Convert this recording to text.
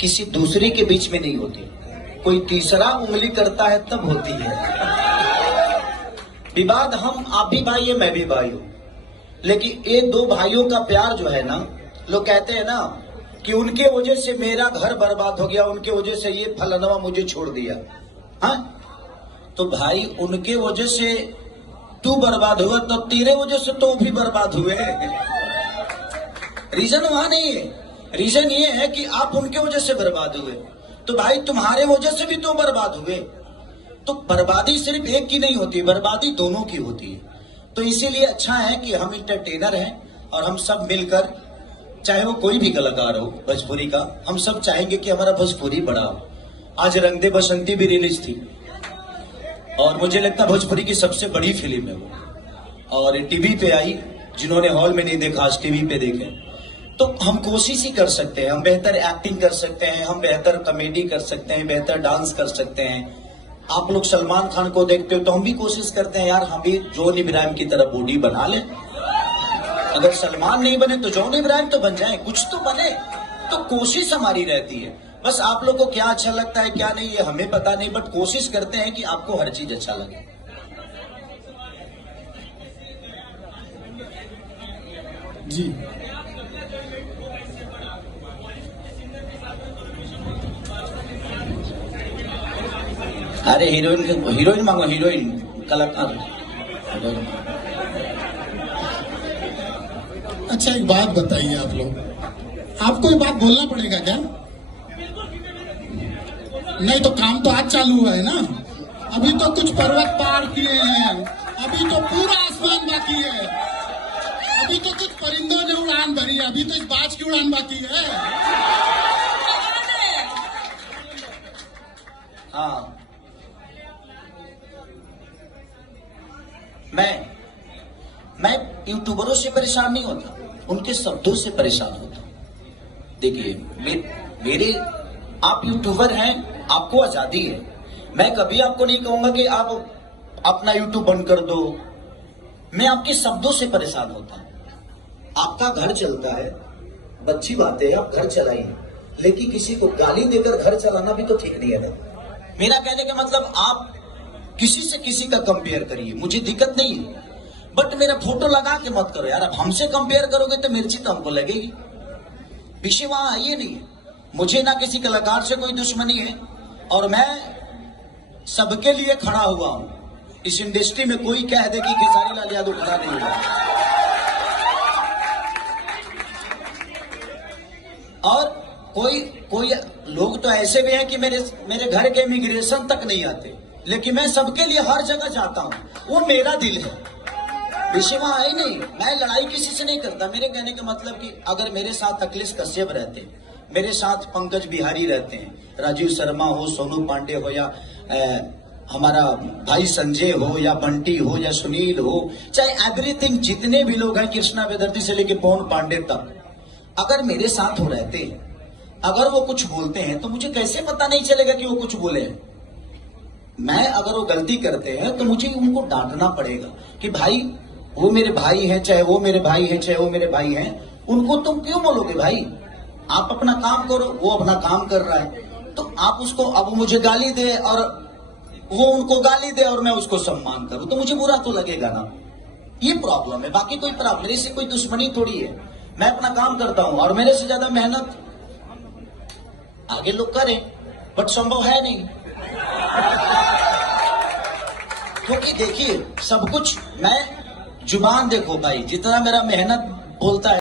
किसी दूसरे के बीच में नहीं होती, कोई तीसरा उंगली करता है तब होती है विवाद। हम आप भी भाई है, मैं भी भाई हूं, लेकिन ये दो भाइयों का प्यार जो है ना, लोग कहते हैं ना कि उनके वजह से मेरा घर बर्बाद हो गया, उनके वजह से ये फलाना मुझे छोड़ दिया। हाँ, तो भाई उनके वजह से तू बर्बाद हुआ, तो तेरे वजह से तो भी बर्बाद हुए। रीजन वहां नहीं है, रीजन ये है कि आप उनके वजह से बर्बाद हुए, तो भाई तुम्हारे वजह से भी तो बर्बाद हुए। तो बर्बादी सिर्फ एक की नहीं होती, बर्बादी दोनों की होती है। तो इसीलिए अच्छा है कि हम इंटरटेनर हैं और हम सब मिलकर, चाहे वो कोई भी कलाकार हो भोजपुरी का, हम सब चाहेंगे कि हमारा भोजपुरी बड़ा हो। आज रंग दे बसंती भी रिलीज थी और मुझे लगता है भोजपुरी की सबसे बड़ी फिल्म है वो, और टीवी पे आई। जिन्होंने हॉल में नहीं देखा आज टीवी पे देखें। तो हम कोशिश ही कर सकते हैं, हम बेहतर एक्टिंग कर सकते हैं, हम बेहतर कॉमेडी कर सकते हैं, बेहतर डांस कर सकते हैं। आप लोग सलमान खान को देखते हो तो हम भी कोशिश करते हैं यार हम भी जॉन इब्राहिम की तरह बॉडी बना लें। अगर सलमान नहीं बने तो जॉन इब्राहिम तो बन जाए, कुछ तो बने। तो कोशिश हमारी रहती है, बस आप लोग को क्या अच्छा लगता है क्या नहीं ये हमें पता नहीं, बट कोशिश करते हैं कि आपको हर चीज अच्छा लगे। जी अरे हीरोइन मांगो, हीरोइन कलाकार। अच्छा, एक बात बताइए आप लोग, आपको ये बात बोलना पड़ेगा क्या? नहीं तो काम तो आज चालू हुआ है ना, अभी तो कुछ पर्वत पार किए हैं, अभी तो पूरा आसमान बाकी है, अभी तो कुछ परिंदों ने उड़ान भरी है, अभी तो इस बाज की उड़ान बाकी है। हाँ, मैं यूट्यूबरों से परेशान नहीं होता, उनके शब्दों से परेशान होता हूं। देखिए मेरे आप यूट्यूबर हैं, आपको आजादी है, मैं कभी आपको नहीं कहूंगा कि आप अपना यूट्यूब बंद कर दो। मैं आपके शब्दों से परेशान होता हूं। आपका घर चलता है, अच्छी बात है, आप घर चलाइए, लेकिन किसी को गाली देकर घर चलाना भी तो ठीक नहीं है ना। मेरा कहने का मतलब आप किसी से किसी का कंपेयर करिए, मुझे दिक्कत नहीं है, बट मेरा फोटो लगा के मत करो यार। अब हमसे कंपेयर करोगे तो मिर्ची तो हमको लगेगी। विषय वहां ये नहीं है, मुझे ना किसी कलाकार से कोई दुश्मनी है, और मैं सबके लिए खड़ा हुआ हूं। इस इंडस्ट्री में कोई कह दे कि खेसारी लाल यादव खड़ा नहीं हुआ, और कोई लोग तो ऐसे भी हैं कि मेरे घर के इमिग्रेशन तक नहीं आते, लेकिन मैं सबके लिए हर जगह जाता हूं, वो मेरा दिल है। विषय वहां है नहीं, मैं लड़ाई किसी से नहीं करता। मेरे कहने का मतलब कि अगर मेरे साथ अखिलेश कश्यप रहते, मेरे साथ पंकज बिहारी रहते हैं, राजीव शर्मा हो, सोनू पांडे हो, या हमारा भाई संजय हो, या बंटी हो, या सुनील हो, चाहे एवरीथिंग, जितने भी लोग हैं, कृष्णा वेदर्ती से लेके पवन पांडे तक, अगर मेरे साथ हो रहते, अगर वो कुछ बोलते हैं तो मुझे कैसे पता नहीं चलेगा कि वो कुछ बोले हैं? मैं अगर वो गलती करते हैं तो मुझे उनको डांटना पड़ेगा कि भाई वो मेरे भाई हैं, चाहे वो मेरे भाई हैं, चाहे वो मेरे भाई हैं, उनको तुम क्यों बोलोगे? भाई आप अपना काम करो, वो अपना काम कर रहा है, तो आप उसको, अब मुझे गाली दे और वो उनको गाली दे और मैं उसको सम्मान करूं, तो मुझे बुरा तो लगेगा ना। ये प्रॉब्लम है, बाकी कोई प्रॉब्लम, इससे कोई दुश्मनी थोड़ी है। मैं अपना काम करता हूं और मेरे से ज्यादा मेहनत आगे लोग करें, बट संभव है नहीं, क्योंकि देखिए सब कुछ, मैं जुबान देखो भाई, जितना मेरा मेहनत बोलता है